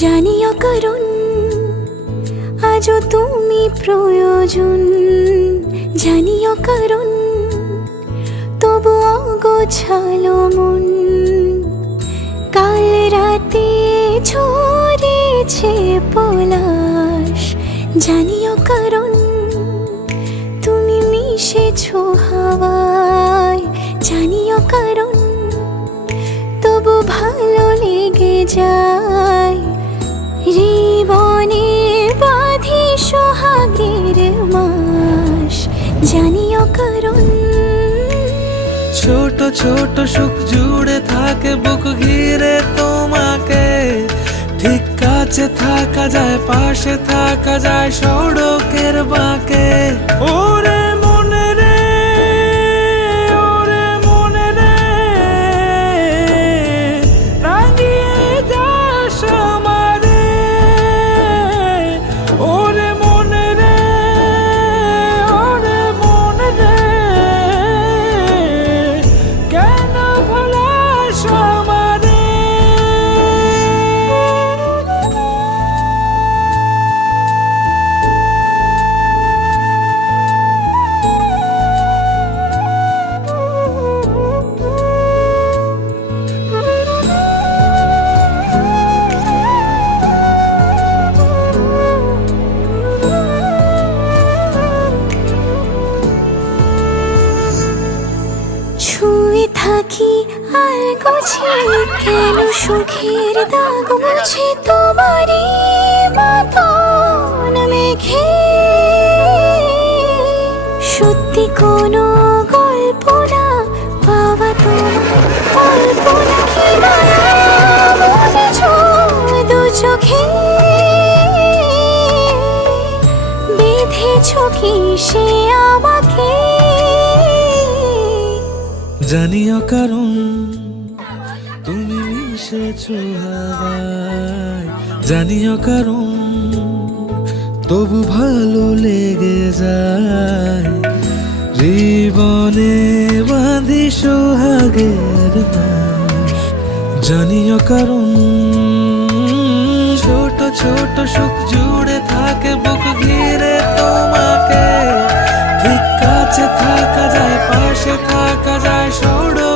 জানিও কারণ আজও তুমি প্রয়োজন, জানিও কারণ তবু অগোছালো মন। কাল রাতে ঝরেছে পলাশ, জানিও কারণ তুমি মিশেছো হাওয়ায়, জানিও কারণ তবু ভালো লেগে যায়। জীবনে বাঁধি সোহাগের মাস, জানিও কারণ ছোট ছোট সুখ জুড়ে থাকে বুক ঘিরে তোমাকে। ঠিক কাছে থাকা যায়, পাশে থাকা যায় সড়কের বাঁকে। ওরে মনে রে, ওরে মনে রে, রাঙিয়ে যাস আমারে। ওরে মনে রে, ওরে মনে রে, কেন ভোলাস আমারে। ছুঁয়ে থাকি আর গোছে কেন সুখের দাগ মুছে তোমারই মতন মেঘে। সত্যি কোনো গল্প না পাওয়া তোমার কল্পনা কি বলেছ দু চোখে। বেঁধেছ কি সে আমাকে, জানিও কারণ তুমি মিশেছো হাওয়ায়, জানিও কারণ তবু ভালো লেগে যায়। জীবনে বাঁধি সোহাগের মাস, জানিও কারণ ছোট ছোট সুখ জুড়ে থাকে বুক ঘিরে তোমাকে। ঠিক কাছে থাকা যায়, পাশে থাকা যায় সড়ক